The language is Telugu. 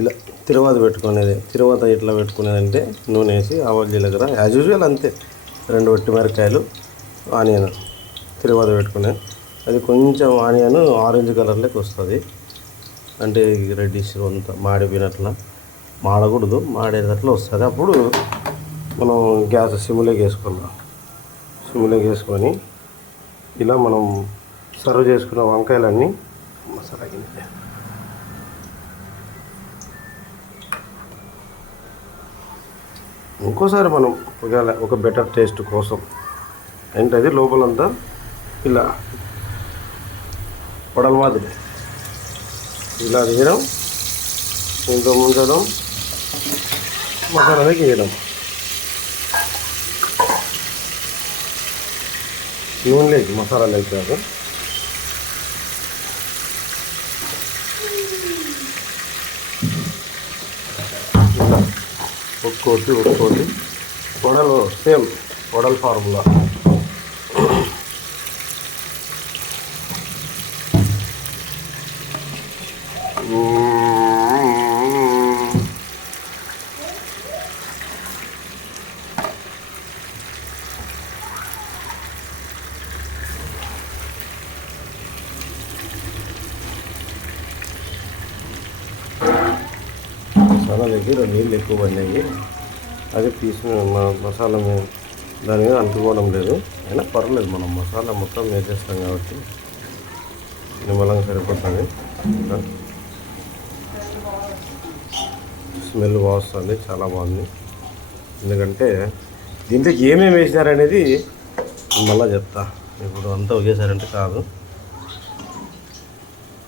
ఇలా తిరువాత ఇట్లా పెట్టుకునేదంటే నూనె వేసి ఆవాలు జీలకర్ర యాజ్ యూజువల్ అంతే. 2 వట్టిమిరపకాయలు, ఆనియన్ తిరువాత పెట్టుకునేది. అది కొంచెం ఆనియన్ ఆరెంజ్ కలర్లోకి వస్తుంది, అంటే రెడ్డిష్ అంతా మాడిపోయినట్ల, మాడకూడదు, మాడేటట్లు వస్తుంది. అప్పుడు మనం గ్యాస్ సిమ్లోకి వేసుకుందాం. సిమ్లోకి వేసుకొని ఇలా మనం సర్వ్ చేసుకున్న వంకాయలన్నీ మసాలా గిన్నె ఇంకోసారి మనం ఒక బెటర్ టేస్ట్ కోసం ఏంటది లోపలంతా ఇలా పొడల మాదిరి ఇలా తీయడం, ఇంట్లో ముంచడం, మసాలాకి వేయడం. నూనెలోకి మసాలాలోకి కాదు. ఒక్కోటి పొడలు సేమ్ పొడల్ ఫార్ములా. మసాలా దగ్గర నీళ్ళు ఎక్కువ పడినాయి, అది మసాలా దాని మీద అంటుకోవడం లేదు. అయినా పర్లేదు, మనం మసాలా మొత్తం వేసేస్తాం కాబట్టి నిమ్మలంగా సరిపోతుంది. స్మెల్ బాగుంది, చాలా బాగుంది. ఎందుకంటే దీంట్లో ఏమేమి వేసినారనేది మళ్ళీ చెప్తా. ఇప్పుడు అంతా ఒకేసారంటే కాదు.